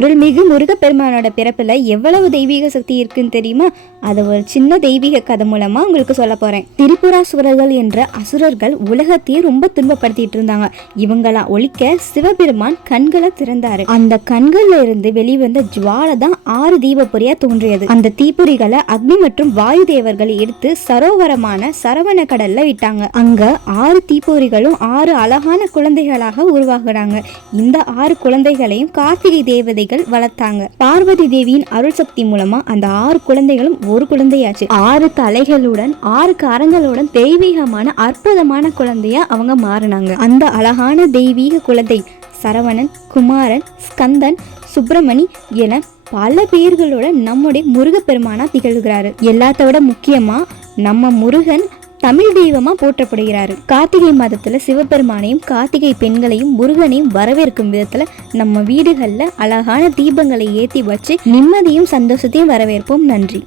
அருள்மிகு முருகப்பெருமானோட பிறப்புல எவ்வளவு தெய்வீக சக்தி இருக்குன்னு தெரியுமா? அதை ஒரு சின்ன தெய்வீக கதை மூலமா உங்களுக்கு சொல்ல போறேன். திரிபுராசுரர்கள் என்ற அசுரர்கள் உலகத்தையே ரொம்ப துன்பப்படுத்திட்டு இருந்தாங்க. இவங்களா ஒழிக்க சிவபெருமான் கண்களை திறந்தாரு. அந்த கண்கள்ல இருந்து வெளிவந்த ஜுவாலை தான் ஆறு தீபபொறியா தோன்றியது. அந்த தீப்பொறிகளை அக்னி மற்றும் வாயு தேவர்கள் எடுத்து சரோவரமான சரவண கடல்ல விட்டாங்க. அங்க ஆறு தீப்பொறிகளும் ஆறு அழகான குழந்தைகளாக உருவாகுறாங்க. இந்த ஆறு குழந்தைகளையும் கார்த்திகை குழந்தைகள் வளர்த்தாங்க. பார்வதி தேவியின் அருள் சக்தி மூலமா அந்த ஆறு குழந்தைகளும் ஒரு குழந்தையாச்சு. ஆறு தலைகளுடன் ஆறு கரங்களுடன் தெய்வீகமான அற்புதமான குழந்தையா அவங்க மாறினாங்க. அந்த அழகான தெய்வீக குழந்தை சரவணன் குமாரன் ஸ்கந்தன் சுப்பிரமணி என பல பேர்களோட நம்முடைய முருகப்பெருமானா திகழ்கிறாரு. எல்லாத்த விட முக்கியமா நம்ம முருகன் தமிழ் தெய்வமா போற்றப்படுகிறாரு. கார்த்திகை மாதத்துல சிவபெருமானையும் கார்த்திகை பெண்களையும் முருகனையும் வரவேற்கும் விதத்துல நம்ம வீடுகள்ல அழகான தீபங்களை ஏத்தி வச்சு நிம்மதியும் சந்தோஷத்தையும் வரவேற்போம். நன்றி.